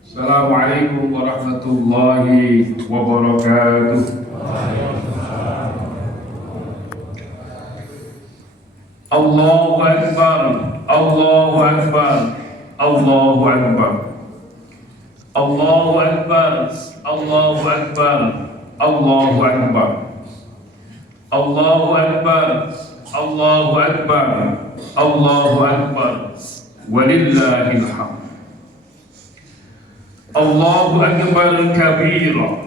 Assalamualaikum warahmatullahi wabarakatuh. Allahu Akbar, Allahu Akbar, Allahu Akbar, Allahu Akbar, Allahu Akbar, Allahu Akbar, Allahu Akbar, Allahu Akbar, Allahu Akbar, walillahil hamd. Allahu Akbar kabira,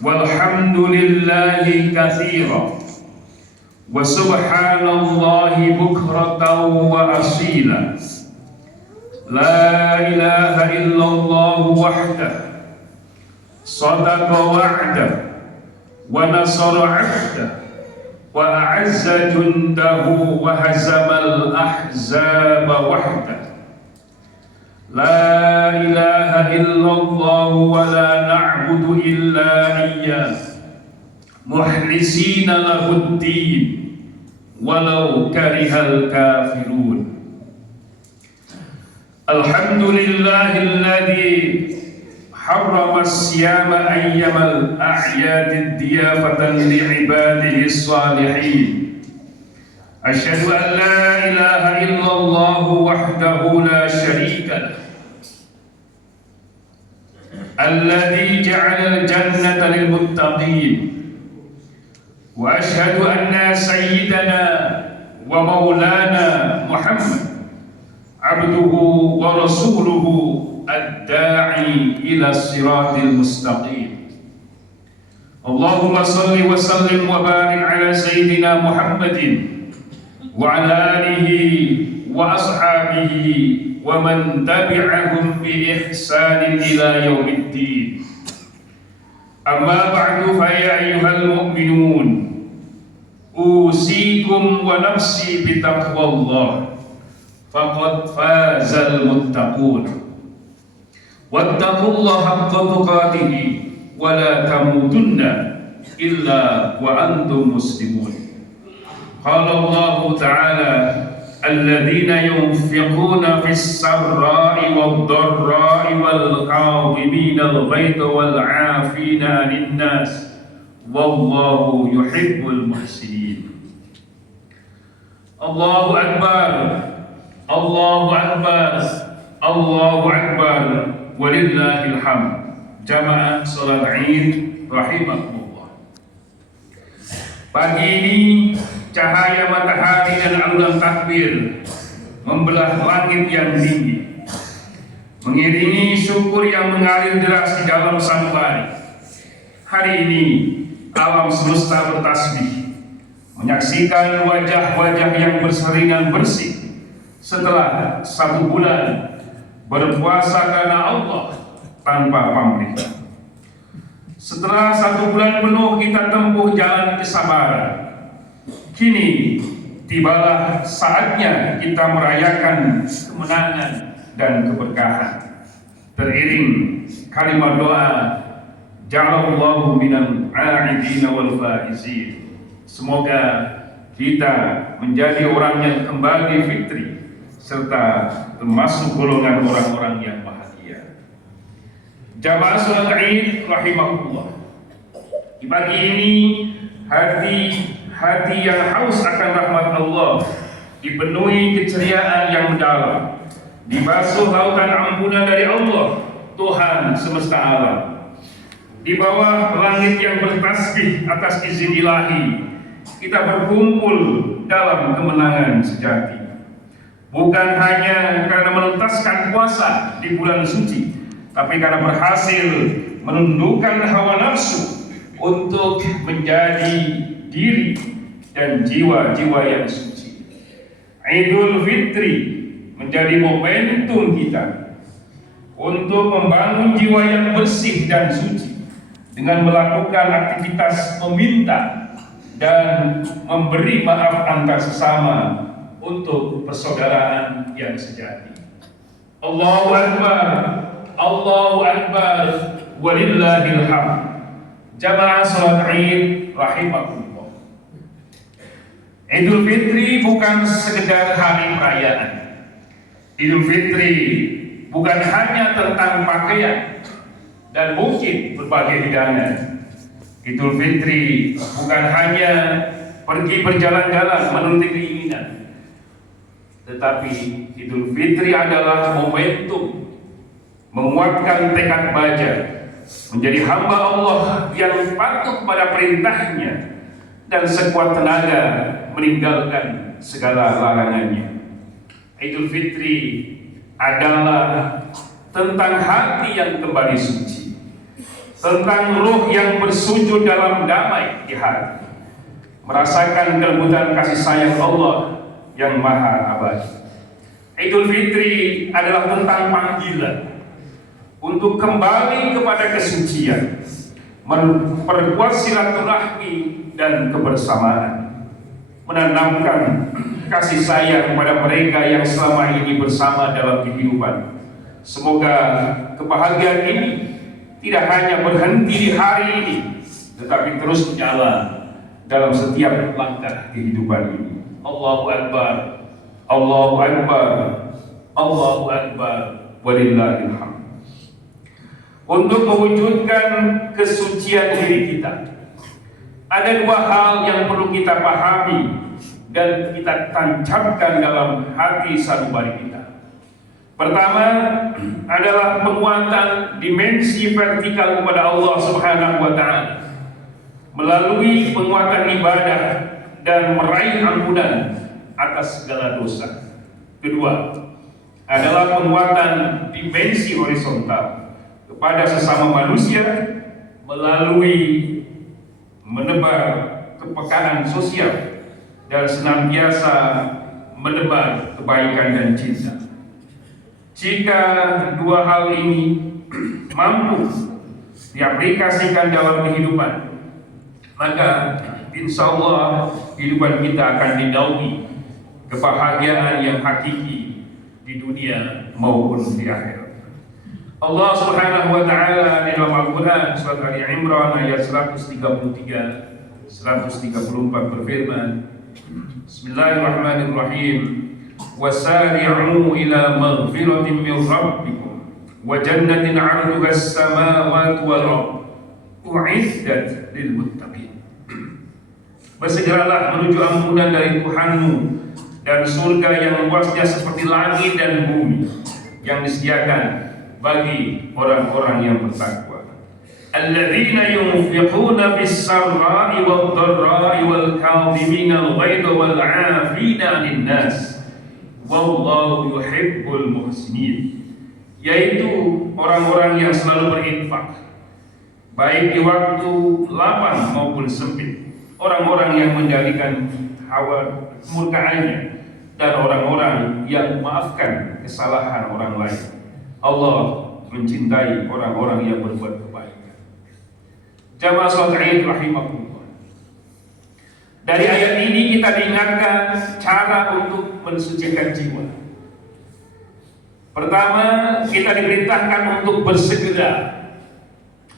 walhamdulillahi katsira, wa subhanallahi bukratan wa asila. La ilaha illallah wahdah, sadaqa wa'dah, wa nasara 'abdah, wa a'azza jundahu, wa hazamal ahzaba wahdah. La ilaha illallah wa la na'budu illa iyyah, mukhlisina lahuddin walau karihal kafirun. Alhamdulillahilladzi harrama as-siyama ayyamal a'yadid diyafatan li'ibadihi as-salihin. Asyhadu an la ilaha illallah wahdahu la syarika lah, alladzi ja'ala al-jannata lil muttaqin, wa asyhadu anna sayyidana wa maulana Muhammad abduhu wa rasuluhu ad-da'i ila siratil mustaqim. Allahumma salli wa sallim wa barik ala sayyidina Muhammadin wa ala alihi wa ashabihi wa man tabi'ahum bi ihsanin ila yaumiddin. Amma ba'du, fa ya ayyuhal mu'minun, usikum wa nafsi bi taqwallah, faqad fazal muttaqun. Wattaqullaha haqqa tuqatih wa la tamutunna illa wa antum muslimun. Qala Allah Ta'ala, alladzina yunfiquna fis sarra'i wad dharra'i wal qadhimina al ghaidha wal 'afina 'anil nas wallahu yuhibbul muhsinin. Allahu Akbar, Allahu Akbar, Allahu Akbar, walillahil hamd. Jamaah salat Id rahimakumullah. Pagi ini cahaya matahari dan alunan takbir membelah langit yang tinggi, mengiringi syukur yang mengalir deras di dalam sanubari. Hari ini alam semesta bertasbih, menyaksikan wajah-wajah yang berseringan bersih setelah 1 bulan berpuasa karena Allah tanpa pamrih. Setelah 1 bulan penuh kita tempuh jalan kesabaran, kini tibalah saatnya kita merayakan kemenangan dan keberkahan. Teriring kalimat doa, ja'alallahu minal 'a'idina wal faizin. Semoga kita menjadi orang yang kembali fitri serta termasuk golongan orang-orang yang bahagia. Jamaah salat Id rahimahullah. Di pagi ini hati yang haus akan rahmat Allah dipenuhi keceriaan yang mendalam, dibasuh lautan ampunan dari Allah, Tuhan semesta alam. Di bawah langit yang bertasbih atas izin ilahi, kita berkumpul dalam kemenangan sejati. Bukan hanya karena menuntaskan puasa di bulan suci, tapi karena berhasil menundukkan hawa nafsu untuk menjadi diri dan jiwa-jiwa yang suci. Idul Fitri menjadi momentum kita untuk membangun jiwa yang bersih dan suci dengan melakukan aktivitas meminta dan memberi maaf antar sesama untuk persaudaraan yang sejati. Allahu Akbar, Allahu Akbar, walillahil hamd. Jamaah salat Id rahimakumullah. Idul Fitri bukan sekedar hari perayaan. Idul Fitri bukan hanya tentang pakaian dan mungkin berbagai hidangan. Idul Fitri bukan hanya pergi berjalan-jalan menuruti keinginan, tetapi Idul Fitri adalah momentum menguatkan tekad baja menjadi hamba Allah yang patuh pada perintahnya dan sekuat tenaga meninggalkan segala larangannya. Idul Fitri adalah tentang hati yang kembali suci, tentang ruh yang bersujud dalam damai di hati, merasakan kelembutan kasih sayang Allah yang maha abadi. Idul Fitri adalah tentang panggilan untuk kembali kepada kesucian, memperkuat silaturahmi dan kebersamaan, menanamkan kasih sayang kepada mereka yang selama ini bersama dalam kehidupan. Semoga kebahagiaan ini tidak hanya berhenti di hari ini, tetapi terus menyala dalam setiap langkah kehidupan ini. Allahu Akbar, Allahu Akbar, Allahu Akbar, walillahil hamd. Untuk mewujudkan kesucian diri kita, ada dua hal yang perlu kita pahami dan kita tancapkan dalam hati sanubari kita. Pertama adalah penguatan dimensi vertikal kepada Allah Subhanahu wa Ta'ala melalui penguatan ibadah dan meraih ampunan atas segala dosa. Kedua adalah penguatan dimensi horizontal kepada sesama manusia melalui menebar kepekaan sosial dan senantiasa menebar kebaikan dan cinta. Jika dua hal ini mampu diaplikasikan dalam kehidupan, maka insya Allah kehidupan kita akan dinaungi kebahagiaan yang hakiki di dunia maupun di akhirat. Allah Subhanahu wa Ta'ala di dalam Al-Quran surat Ali Imran ayat 133 134 berfirman, Bismillahirrahmanirrahim, wasari'u ila maghfiratin min rabbikum wa jannatin 'arduha as-samawati wal ardh u'iddat lil muttaqin. Bersegeralah menuju ampunan dari Tuhanmu dan surga yang luasnya seperti langit dan bumi yang disediakan bagi orang-orang yang bertakwa. Alladzina yunfiquna bis-sarra'i wad-dharra'i wal kadhimina al-ghaidha wal 'afina 'anil nas wallahu yuhibbul muhsinin. Yaitu orang-orang yang selalu berinfak baik di waktu lapang maupun sempit, orang-orang yang menjadikan hawa murkaannya, dan orang-orang yang memaafkan kesalahan orang lain. Allah mencintai orang-orang yang berbuat kebaikan. Jamaah salat Id rahimakumullah. Dari ayat ini kita diingatkan cara untuk mensucikan jiwa. Pertama, kita diperintahkan untuk bersegera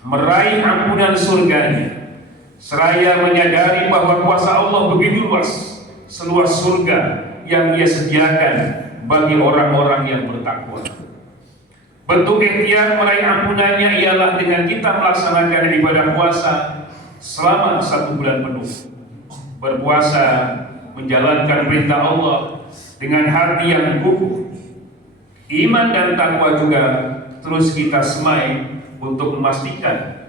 meraih ampunan surganya, seraya menyadari bahwa kuasa Allah begitu luas, seluas surga yang Ia sediakan bagi orang-orang yang bertakwa. Bentuk ikhtiar meraih ampunannya ialah dengan kita melaksanakan ibadah puasa selama 1 bulan penuh. Berpuasa menjalankan perintah Allah dengan hati yang kukuh. Iman dan takwa juga terus kita semai untuk memastikan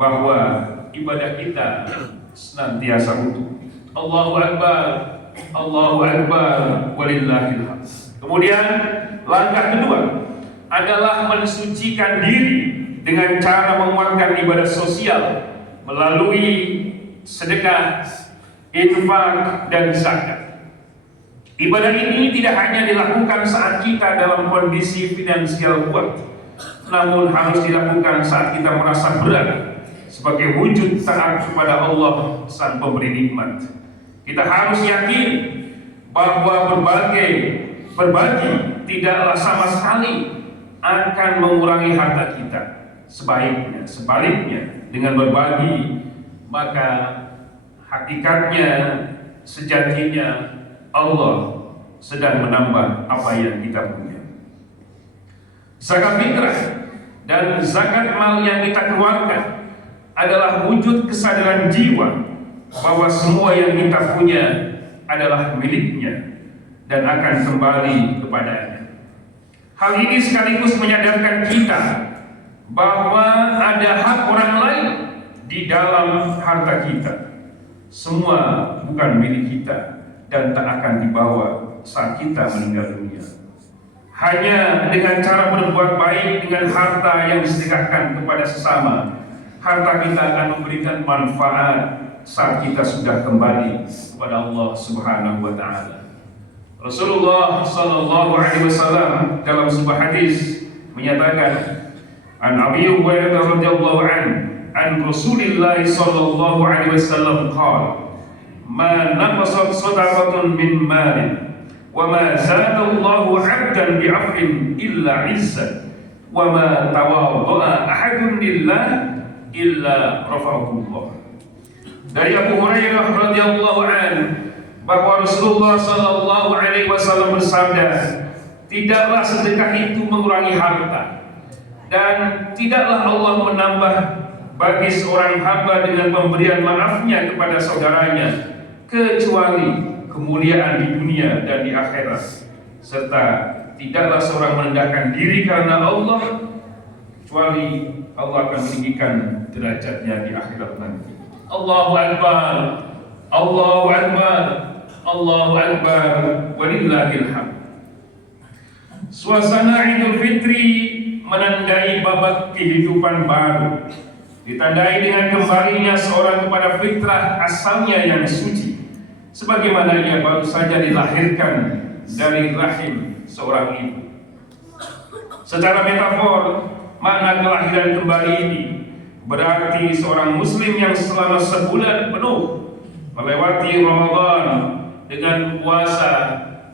bahwa ibadah kita senantiasa utuh. Allahu Akbar, Allahu Akbar, walillahil hamd. Kemudian langkah kedua adalah mensucikan diri dengan cara menguatkan ibadah sosial melalui sedekah, infak, dan zakat. Ibadah ini tidak hanya dilakukan saat kita dalam kondisi finansial kuat, namun harus dilakukan saat kita merasa berat sebagai wujud taat kepada Allah Sang Pemberi Nikmat. Kita harus yakin bahwa berbagi tidaklah sama sekali akan mengurangi harta kita. Sebaliknya dengan berbagi, maka hakikatnya, sejatinya Allah sedang menambah apa yang kita punya. Zakat fitrah dan zakat mal yang kita keluarkan adalah wujud kesadaran jiwa bahwa semua yang kita punya adalah miliknya dan akan kembali kepadanya. Hal ini sekaligus menyadarkan kita bahwa ada hak orang lain di dalam harta kita. Semua bukan milik kita dan tak akan dibawa saat kita meninggal dunia. Hanya dengan cara berbuat baik dengan harta yang disedekahkan kepada sesama, harta kita akan memberikan manfaat saat kita sudah kembali kepada Allah Subhanahu wa taala. Rasulullah sallallahu alaihi wasallam dalam sebuah hadis menyatakan, an Abi Hurairah radhiyallahu an Rasulillah sallallahu alaihi wasallam qala, ma naqasat sadaqatun min malin wa ma zadallahu 'abdan bi'afwin illa 'izzan wa ma tawadda'a ahadun lillah illa rafa'ahu Allah. Dari Abu Hurairah radhiyallahu an bahwa Rasulullah sallallahu alaihi wasallam bersabda, tidaklah sedekah itu mengurangi harta dan tidaklah Allah menambah bagi seorang hamba dengan pemberian maafnya kepada saudaranya kecuali kemuliaan di dunia dan di akhirat, serta tidaklah seorang merendahkan diri karena Allah kecuali Allah akan meninggikan derajatnya di akhirat nanti. Allahu Akbar, Allahu Akbar, Allahu Akbar, walillahil hamd. Suasana Idul Fitri menandai babak kehidupan baru, ditandai dengan kembalinya seorang kepada fitrah asalnya yang suci, sebagaimana ia baru saja dilahirkan dari rahim seorang ibu. Secara metafor, makna kelahiran kembali ini berarti seorang muslim yang selama sebulan penuh melewati Ramadan dengan puasa,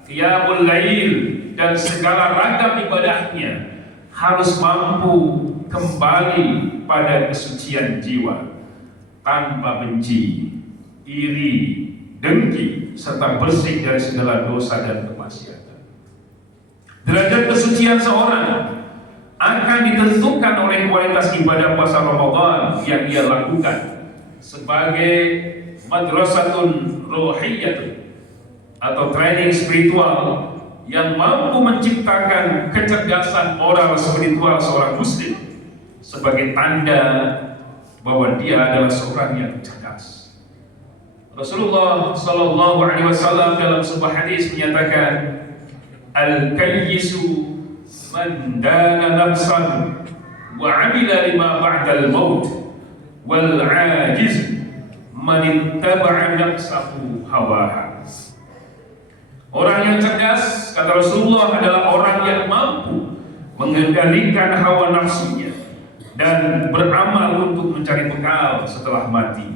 qiyamul lail dan segala ragam ibadahnya harus mampu kembali pada kesucian jiwa tanpa benci, iri, dengki, serta bersih dari segala dosa dan kemaksiatan. Derajat kesucian seorang akan ditentukan oleh kualitas ibadah puasa Ramadan yang ia lakukan sebagai madrasatun ruhiyatun atau training spiritual yang mampu menciptakan kecerdasan moral spiritual seorang muslim sebagai tanda bahwa dia adalah seorang yang cerdas. Rasulullah sallallahu alaihi wasallam dalam sebuah hadis menyatakan, al-kayyisu man dana nafsahu wa 'amila lima ba'dal maut wal 'ajiz man ittaba'a nafsahu hawaha. Orang yang cerdas, kata Rasulullah, adalah orang yang mampu mengendalikan hawa nafsunya dan beramal untuk mencari bekal setelah mati.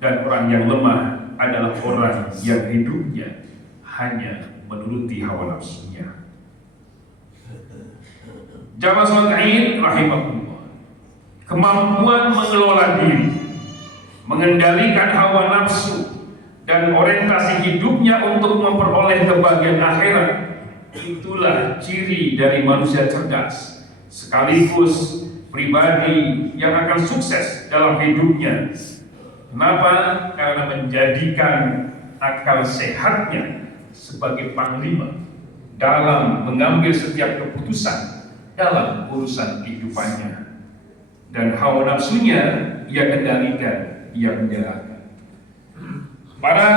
Dan orang yang lemah adalah orang yang hidupnya hanya menuruti hawa nafsunya. Jamaah salat Id rahimahullah, kemampuan mengelola diri, mengendalikan hawa nafsu dan orientasi hidupnya untuk memperoleh kebahagiaan akhirat, itulah ciri dari manusia cerdas sekaligus pribadi yang akan sukses dalam hidupnya. Kenapa? Karena menjadikan akal sehatnya sebagai panglima dalam mengambil setiap keputusan dalam urusan kehidupannya, dan hawa nafsunya ia kendalikan, ia menjalankan. Para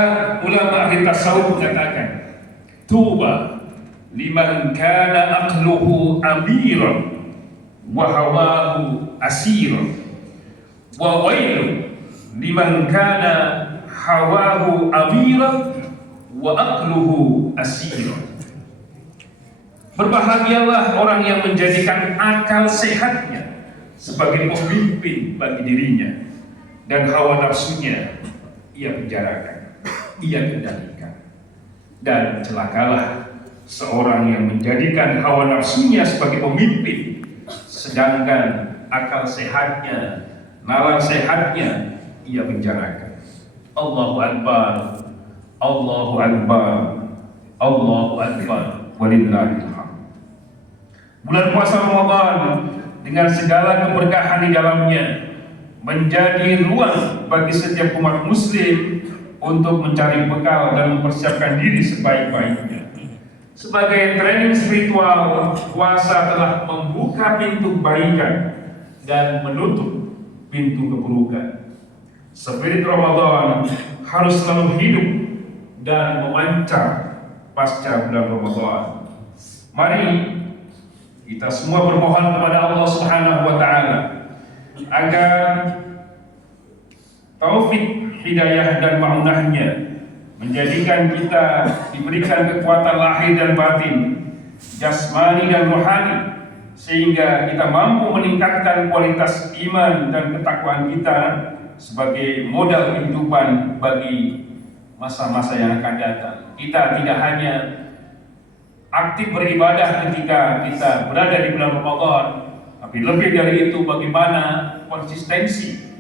ulama ahli tasawuf mengatakan, tuba liman kana aqluhu amiran wa hawahu asiran, wa wailu liman kana hawahu amiran wa aqluhu asiran. Berbahagialah orang yang menjadikan akal sehatnya sebagai pemimpin bagi dirinya dan hawa nafsunya ia penjarakan, ia kendalikan. Dan celakalah seorang yang menjadikan hawa nafsunya sebagai pemimpin sedangkan akal sehatnya, nalar sehatnya ia penjarakan. Allahu Akbar, Allahu Akbar, Allahu Akbar, walillahil hamd. Bulan puasa Ramadan dengan segala keberkahan di dalamnya menjadi ruang bagi setiap umat muslim untuk mencari bekal dan mempersiapkan diri sebaik-baiknya. Sebagai training spiritual, puasa telah membuka pintu kebaikan dan menutup pintu keburukan. Spirit Ramadan harus selalu hidup dan memancar pasca bulan Ramadan. Mari kita semua bermohon kepada Allah Subhanahu wa taala agar taufik, hidayah dan ma'unahnya menjadikan kita diberikan kekuatan lahir dan batin, jasmani dan rohani, sehingga kita mampu meningkatkan kualitas iman dan ketakwaan kita sebagai modal kehidupan bagi masa-masa yang akan datang. Kita tidak hanya aktif beribadah ketika kita berada di bulan Ramadan, tapi lebih dari itu bagaimana konsistensi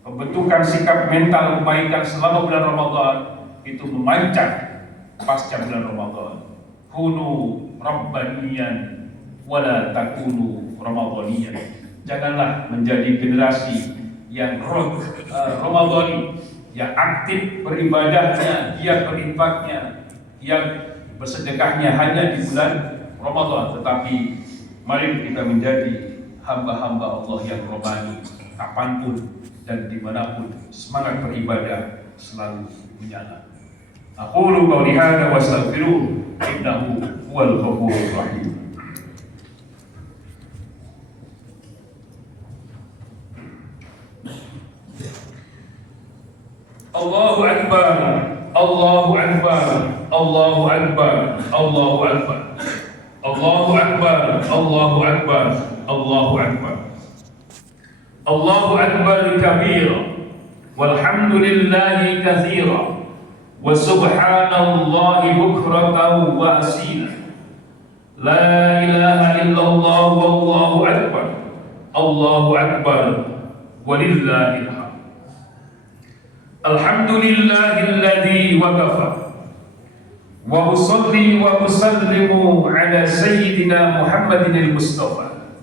pembentukan sikap mental kebaikan selama bulan Ramadan itu memancar pasca bulan Ramadan. Kunu rabbaniyan wala takunu ramadhaniyan. Janganlah menjadi generasi yang Ramadhani, yang aktif beribadahnya, giat berinfaknya, yang bersedekahnya hanya di bulan Ramadan, tetapi mari kita menjadi hamba-hamba Allah yang rohani, kapanpun dan dimanapun semangat beribadah selalu menyala. Aqulu qawli hadza wa astaghfiruh innahu huwal ghafurur rahim. Allahu akbar, Allahu akbar, Allahu akbar, Allahu akbar, Allahu akbar, Allahu akbar, Allahu akbar, Allahu akbar kabira, walhamdulillahi katsira, wa subhanallahi bukratan wa asila. La ilaha illallah wallahu akbar, Allahu akbar, walillahil hamd. Alhamdulillahilladzi waqafa wa usalli wa usallimu ala sayyidina Muhammadin al-Mustafa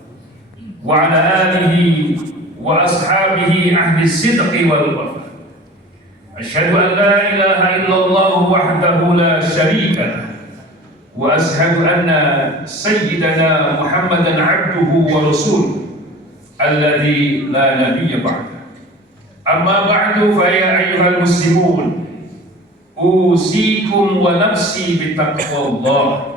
wa ala alihi wa ashabihi ahli sidqi wal wafa. Asyhadu an la ilaha illallah wahdahu la syarika lah wa asyhadu anna sayyidana Muhammadan abduhu wa rasuluhu alladzi la nabiyya ba'da. Amma ba'du fa ya ayyuhal muslimun usikum wa nafsi bitaqwallah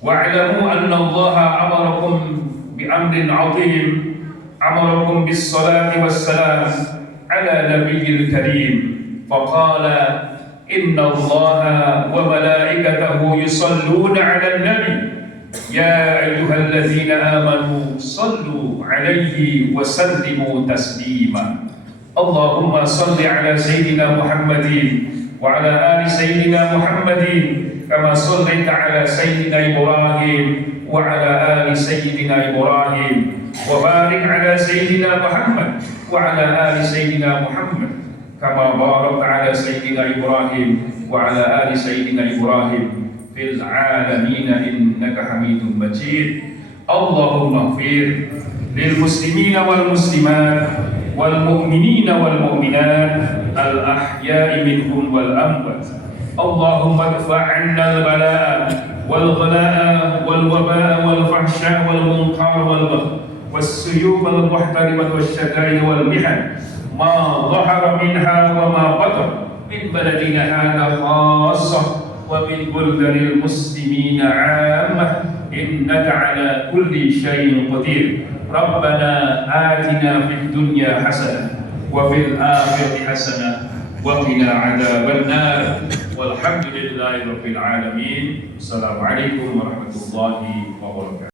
wa'lamu anna Allah amarakum bi amrin 'azim, amarakum bis salati was salam ala nabiyil karim faqala inna Allah wa malaikatahu yusalluna 'alan nabi ya ayyuhalladzina amanu sallu 'alaihi wa sallimu taslima. Allahumma salli ala Sayyidina Muhammadin wa ala ali Sayyidina Muhammadin kama sallaita ala Sayyidina Ibrahim wa ala ali Sayyidina Ibrahim wa barik ala Sayyidina Muhammad wa ala ali Sayyidina Muhammad kama barakta ala Sayyidina Ibrahim wa ala ali Sayyidina Ibrahim fil alamin innaka Hamidum Majid. Allahumma ighfir lil muslimina wal muslimat wal mu'minina wal mu'minat al ahya'i minhum wal amwat. Allahumma adfa' 'anna al bala'a wal ghala'a wal waba'a wal fahsya' wal munkar wal baghy was suyub wal muhtarimat was syada'id wal mihan ma dhahara minha wa ma batan min baladina hadha khassah wa min buldanil muslimina 'ammah innaka 'ala kulli syai'in qadir. Rabbana atina fid dunya hasanah wa fil akhirati hasanah wa qina adzaban nar. Walhamdulillahi rabbil alamin. Assalamualaikum warahmatullahi wabarakatuh.